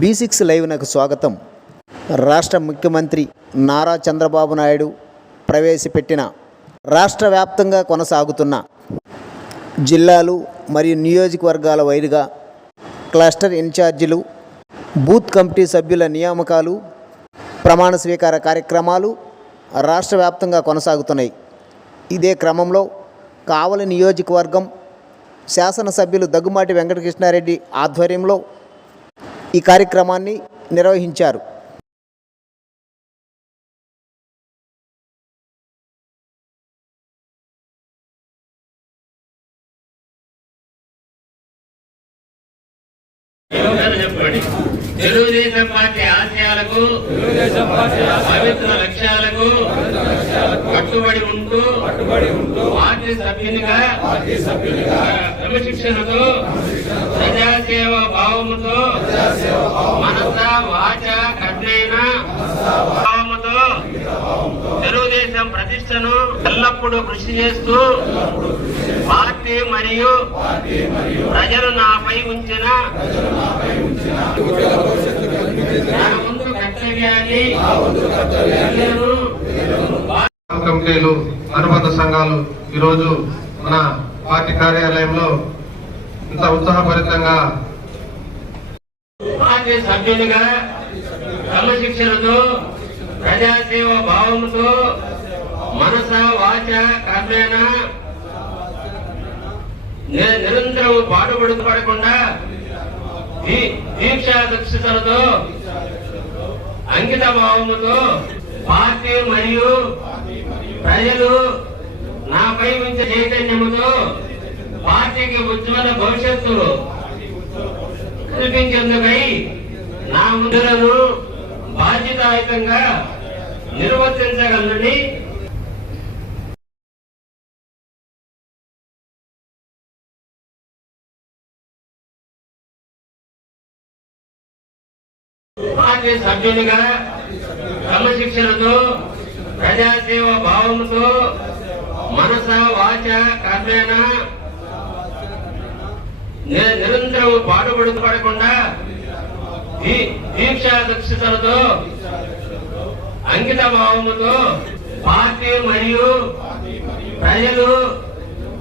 B6 లైవ్నకు స్వాగతం. రాష్ట్ర ముఖ్యమంత్రి నారా చంద్రబాబు నాయుడు ప్రవేశపెట్టిన రాష్ట్ర వ్యాప్తంగా కొనసాగుతున్న జిల్లాలు మరియు నియోజకవర్గాల వైరుగా క్లస్టర్ ఇన్ఛార్జీలు, బూత్ కమిటీ సభ్యుల నియామకాలు, ప్రమాణ స్వీకార కార్యక్రమాలు రాష్ట్ర వ్యాప్తంగా కొనసాగుతున్నాయి. ఇదే క్రమంలో కావలి నియోజకవర్గం శాసనసభ్యులు దగ్గుమాటి వెంకటకృష్ణారెడ్డి ఆధ్వర్యంలో ఈ కార్యక్రమాన్ని నిర్వహించారు. తెలుగుదేశం పార్టీ ఆశయాలకు, పవిత్ర లక్ష్యాలకు కట్టుబడి ఉంటూ పార్టీ సభ్యునిగా క్రమశిక్షణతో, ప్రజాసేవ భావముతో, మనస వాచ కర్మేణ భావముతో తెలుగుదేశం ప్రతిష్టను ఎల్లప్పుడూ కృషి చేస్తూ పార్టీ మరియు ప్రజలు నాపై ఉంచిన కమిటీలు, అనుబంధ సంఘాలు ఈరోజు మన పార్టీ కార్యాలయంలో ఇంత ఉత్సాహభరితంగా పార్టీ సభ్యులుగా క్రమశిక్షణతో, ప్రజాసేవ భావంతో, మనస వాచ కర్మేణ నిరంతరం పాటుపడకుండా దీక్షా దక్షతలతో, అంకిత భావముతో పార్టీ మరియు ప్రజలు నాపై ఉంచే చైతన్యముతో పార్టీకి ఉజ్వల భవిష్యత్తు కల్పించేందుకై నా ముందులను బాధ్యతాయుతంగా నిర్వర్తించగలనని పార్టీ సభ్యునిగా క్రమశిక్షణతో, ప్రజాసేవ భావంతో, మనస వాచ కర్మేణ నిరంతరం పాటుపడకుండా దీక్షా దక్షతలతో, అంకిత భావముతో పార్టీ మరియు ప్రజలు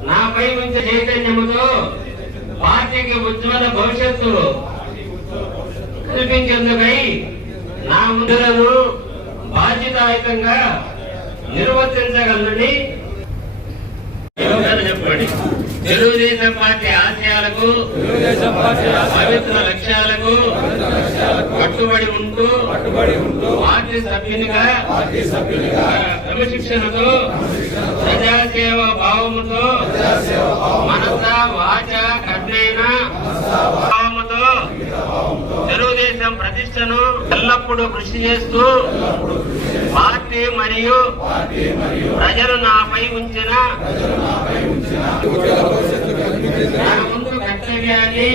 నాపై ఉంచే చైతన్యముతో పార్టీకి ఉజ్వల భవిష్యత్తు కల్పించేందుకై నా ముందులను బాధ్యతాయుతంగా నిర్వర్తించగలనని చెప్పండి. తెలుగుదేశం పార్టీ ఆశయాలకు, పవిత్ర లక్ష్యాలకు కట్టుబడి ఉంటూ పార్టీ సభ్యునిగా క్రమశిక్షణతో, ప్రజాసేవ భావముతో, మనస వాచ కర్మేణ భావముతో తెలుగుదేశం ప్రతిష్టను ఎల్లప్పుడూ కృషి చేస్తూ పార్టీ మరియు ప్రజలు నాపై ఉంచిన ముందు కర్తవ్యాన్ని